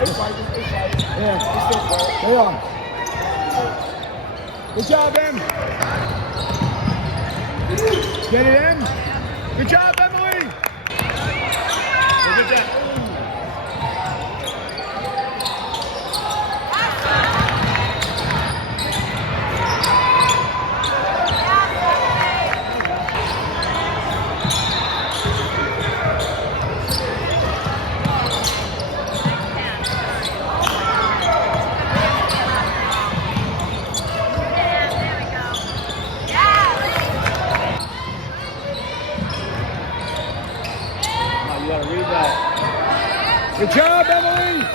Yeah, they are. Good job, Em. Get it, Em. Good job, Emily. Look at that. You gotta read that. Good job, Emily!